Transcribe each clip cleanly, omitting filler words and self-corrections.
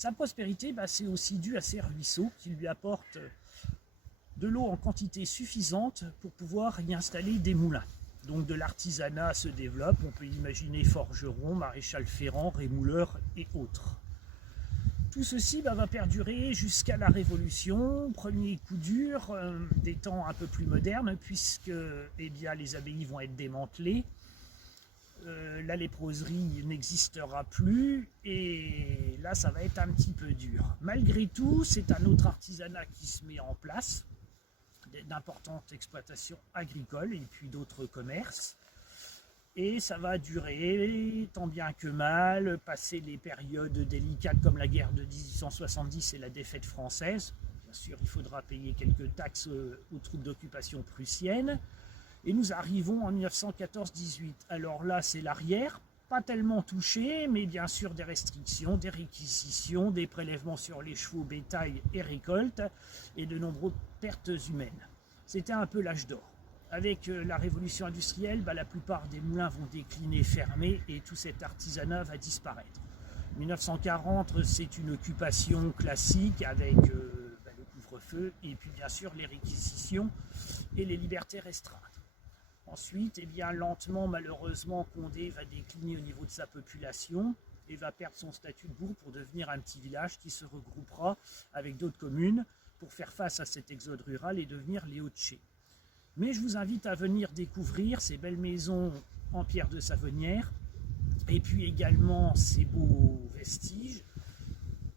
Sa prospérité, c'est aussi dû à ses ruisseaux qui lui apportent de l'eau en quantité suffisante pour pouvoir y installer des moulins. Donc de l'artisanat se développe, on peut imaginer forgerons, maréchal ferrant, rémouleurs et autres. Tout ceci va perdurer jusqu'à la Révolution, premier coup dur des temps un peu plus modernes, puisque les abbayes vont être démantelées, la léproserie n'existera plus, et là ça va être un petit peu dur. Malgré tout, c'est un autre artisanat qui se met en place, d'importantes exploitations agricoles et puis d'autres commerces. Et ça va durer tant bien que mal, passer les périodes délicates comme la guerre de 1870 et la défaite française. Bien sûr, il faudra payer quelques taxes aux troupes d'occupation prussiennes. Et nous arrivons en 1914-18. Alors là, c'est l'arrière, pas tellement touché, mais bien sûr des restrictions, des réquisitions, des prélèvements sur les chevaux, bétail et récoltes, et de nombreuses pertes humaines. C'était un peu l'âge d'or. Avec la révolution industrielle, la plupart des moulins vont décliner, fermer, et tout cet artisanat va disparaître. 1940, c'est une occupation classique avec le couvre-feu, et puis bien sûr les réquisitions et les libertés restreintes. Ensuite, lentement, malheureusement, Condé va décliner au niveau de sa population et va perdre son statut de bourg pour devenir un petit village qui se regroupera avec d'autres communes pour faire face à cet exode rural et devenir les Hauts-de-Chais. Mais je vous invite à venir découvrir ces belles maisons en pierre de Savonnières et puis également ces beaux vestiges,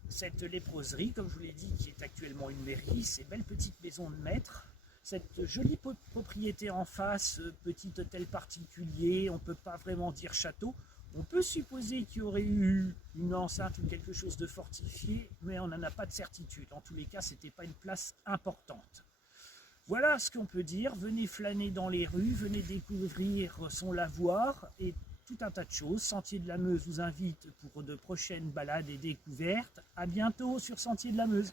cette léproserie, comme je vous l'ai dit, qui est actuellement une mairie, ces belles petites maisons de maître, cette jolie propriété en face, petit hôtel particulier, on ne peut pas vraiment dire château. On peut supposer qu'il y aurait eu une enceinte ou quelque chose de fortifié, mais on n'en a pas de certitude. En tous les cas, ce n'était pas une place importante. Voilà ce qu'on peut dire. Venez flâner dans les rues, venez découvrir son lavoir et tout un tas de choses. Sentier de la Meuse vous invite pour de prochaines balades et découvertes. À bientôt sur Sentier de la Meuse.